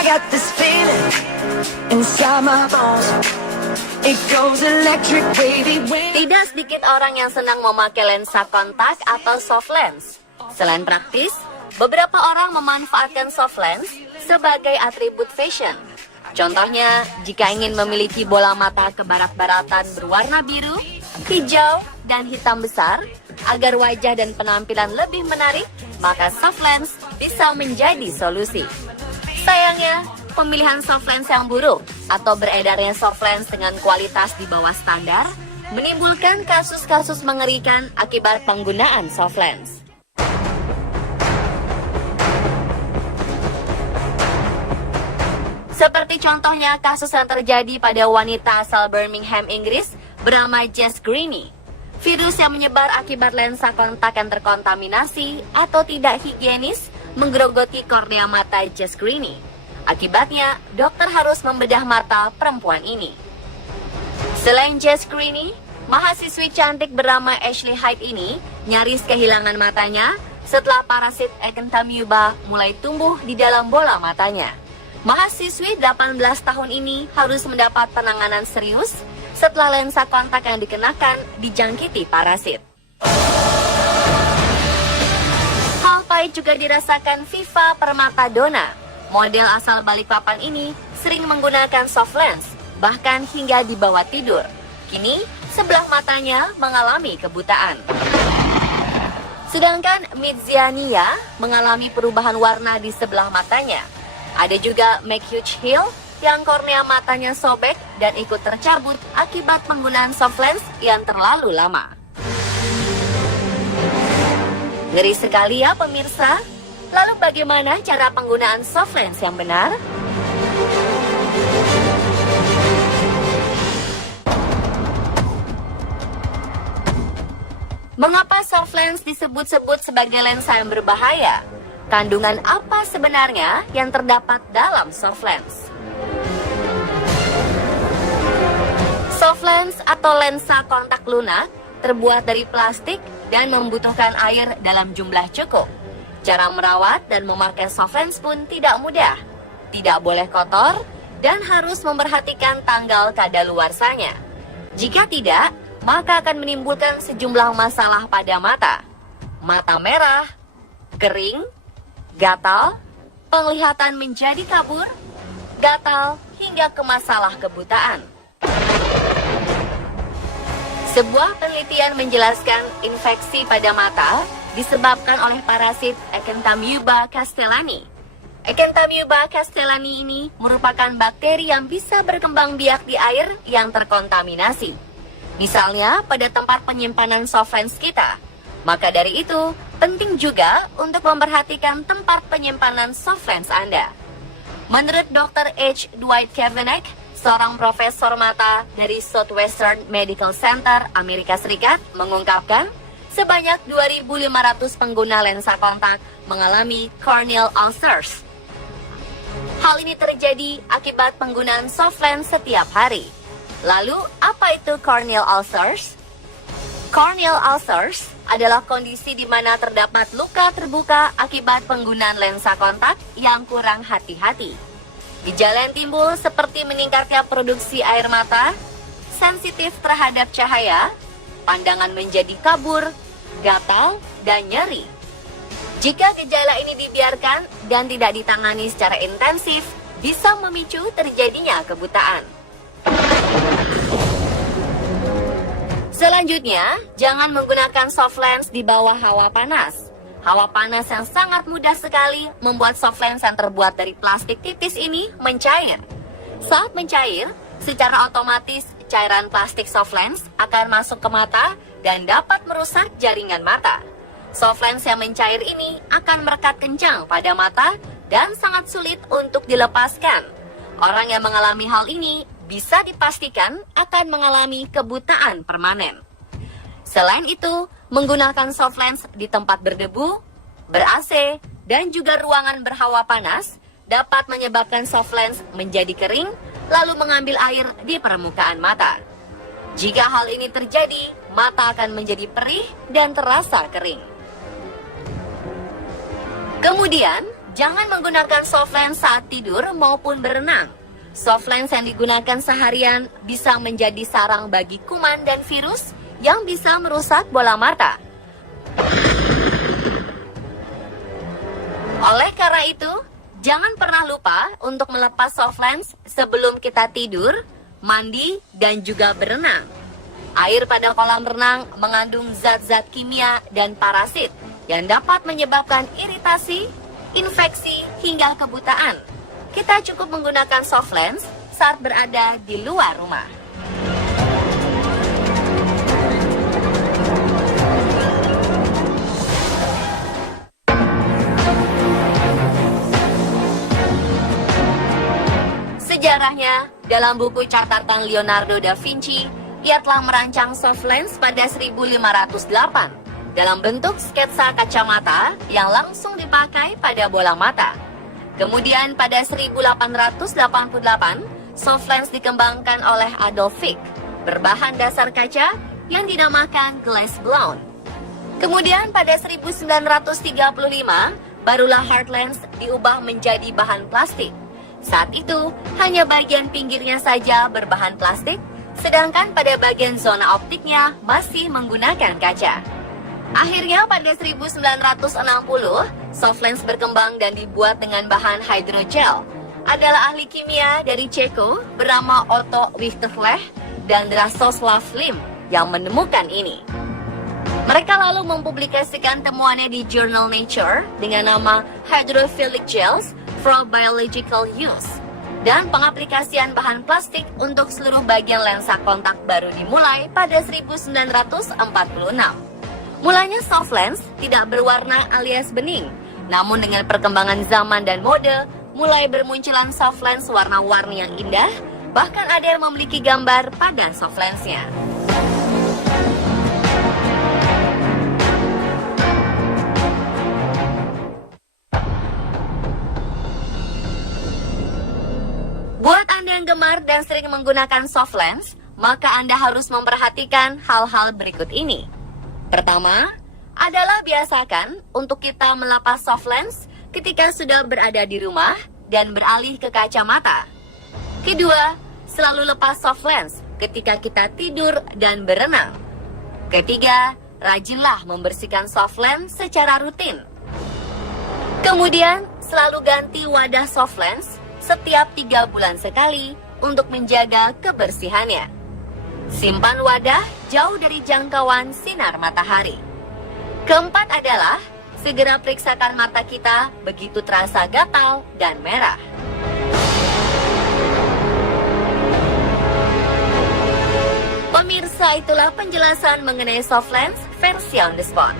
I got this feeling inside my bones. It goes electric wavy when... Tidak sedikit orang yang senang memakai lensa kontak atau soft lens. Selain praktis, beberapa orang memanfaatkan soft lens sebagai atribut fashion. Contohnya, jika ingin memiliki bola mata kebarat-baratan berwarna biru, hijau, dan hitam besar, agar wajah dan penampilan lebih menarik, maka soft lens bisa menjadi solusi. Sayangnya, pemilihan soft lens yang buruk atau beredarnya soft lens dengan kualitas di bawah standar menimbulkan kasus-kasus mengerikan akibat penggunaan soft lens. Seperti contohnya kasus yang terjadi pada wanita asal Birmingham, Inggris bernama Jess Greene. Virus yang menyebar akibat lensa kontak yang terkontaminasi atau tidak higienis menggerogoti kornea mata Jess Greene. Akibatnya, dokter harus membedah mata perempuan ini. Selain Jess Greene, mahasiswi cantik bernama Ashley Hyde ini nyaris kehilangan matanya setelah parasit Acanthamoeba mulai tumbuh di dalam bola matanya. Mahasiswi 18 tahun ini harus mendapat penanganan serius setelah lensa kontak yang dikenakan dijangkiti parasit. Hal pahit juga dirasakan Viva Permatadona. Model asal Balikpapan ini sering menggunakan soft lens, bahkan hingga di bawah tidur. Kini, sebelah matanya mengalami kebutaan. Sedangkan Midziania mengalami perubahan warna di sebelah matanya. Ada juga McHugh Hill yang kornea matanya sobek dan ikut tercabut akibat penggunaan soft lens yang terlalu lama. Ngeri sekali ya pemirsa. Lalu bagaimana cara penggunaan soft lens yang benar? Mengapa soft lens disebut-sebut sebagai lensa yang berbahaya? Kandungan apa sebenarnya yang terdapat dalam soft lens? Soft lens atau lensa kontak lunak terbuat dari plastik dan membutuhkan air dalam jumlah cukup. Cara merawat dan memakai soft lens pun tidak mudah. Tidak boleh kotor dan harus memperhatikan tanggal kadaluarsanya. Jika tidak, maka akan menimbulkan sejumlah masalah pada mata. Mata merah, kering, gatal, penglihatan menjadi kabur, gatal, hingga ke masalah kebutaan. Sebuah penelitian menjelaskan infeksi pada mata disebabkan oleh parasit Acanthamoeba castellani. Acanthamoeba castellani ini merupakan bakteri yang bisa berkembang biak di air yang terkontaminasi. Misalnya pada tempat penyimpanan soft lens kita. Maka dari itu, penting juga untuk memperhatikan tempat penyimpanan soft lens Anda. Menurut Dr. H. Dwight Kavanagh, seorang profesor mata dari Southwestern Medical Center, Amerika Serikat, mengungkapkan sebanyak 2.500 pengguna lensa kontak mengalami corneal ulcers. Hal ini terjadi akibat penggunaan soft lens setiap hari. Lalu, apa itu corneal ulcers? Corneal ulcers adalah kondisi di mana terdapat luka terbuka akibat penggunaan lensa kontak yang kurang hati-hati. Gejala yang timbul seperti meningkatnya produksi air mata, sensitif terhadap cahaya, pandangan menjadi kabur, gatal, dan nyeri. Jika gejala ini dibiarkan dan tidak ditangani secara intensif, bisa memicu terjadinya kebutaan. Selanjutnya, jangan menggunakan soft lens di bawah hawa panas. Hawa panas yang sangat mudah sekali membuat soft lens yang terbuat dari plastik tipis ini mencair. Saat mencair, secara otomatis cairan plastik soft lens akan masuk ke mata dan dapat merusak jaringan mata. Soft lens yang mencair ini akan merekat kencang pada mata dan sangat sulit untuk dilepaskan. Orang yang mengalami hal ini bisa dipastikan akan mengalami kebutaan permanen. Selain itu, menggunakan soft lens di tempat berdebu, ber-AC, dan juga ruangan berhawa panas dapat menyebabkan soft lens menjadi kering lalu mengambil air di permukaan mata. Jika hal ini terjadi, mata akan menjadi perih dan terasa kering. Kemudian, Jangan menggunakan soft lens saat tidur maupun berenang. Soft lens yang digunakan seharian bisa menjadi sarang bagi kuman dan virus yang bisa merusak bola mata. Oleh karena itu, jangan pernah lupa untuk melepas soft lens sebelum kita tidur, mandi, dan juga berenang. Air pada kolam renang mengandung zat-zat kimia dan parasit yang dapat menyebabkan iritasi, infeksi, hingga kebutaan. Kita cukup menggunakan soft lens saat berada di luar rumah. Sejarahnya, dalam buku catatan Leonardo da Vinci, ia telah merancang soft lens pada 1508 dalam bentuk sketsa kacamata yang langsung dipakai pada bola mata. Kemudian pada 1888, soft lens dikembangkan oleh Adolf Fick berbahan dasar kaca yang dinamakan glass blown. Kemudian pada 1935, barulah hard lens diubah menjadi bahan plastik. Saat itu, hanya bagian pinggirnya saja berbahan plastik, sedangkan pada bagian zona optiknya masih menggunakan kaca. Akhirnya pada 1960, soft lens berkembang dan dibuat dengan bahan hydrogel. Adalah ahli kimia dari Ceko bernama Otto Wichtersley dan Drastoslav Lim yang menemukan ini. Mereka lalu mempublikasikan temuannya di jurnal Nature dengan nama Hydrophilic Gels for Biological Use. Dan pengaplikasian bahan plastik untuk seluruh bagian lensa kontak baru dimulai pada 1946. Mulanya soft lens tidak berwarna alias bening, namun dengan perkembangan zaman dan mode, mulai bermunculan soft lens warna-warni yang indah, bahkan ada yang memiliki gambar pada soft lensnya. Buat Anda yang gemar dan sering menggunakan soft lens, maka Anda harus memperhatikan hal-hal berikut ini. Pertama, adalah biasakan untuk kita melepas soft lens ketika sudah berada di rumah dan beralih ke kacamata. Kedua, selalu lepas soft lens ketika kita tidur dan berenang. Ketiga, rajinlah membersihkan soft lens secara rutin. Kemudian, selalu ganti wadah soft lens setiap 3 bulan sekali untuk menjaga kebersihannya. Simpan wadah jauh dari jangkauan sinar matahari. Keempat adalah segera periksakan mata kita begitu terasa gatal dan merah. Pemirsa, itulah penjelasan mengenai soft lens versi on the spot.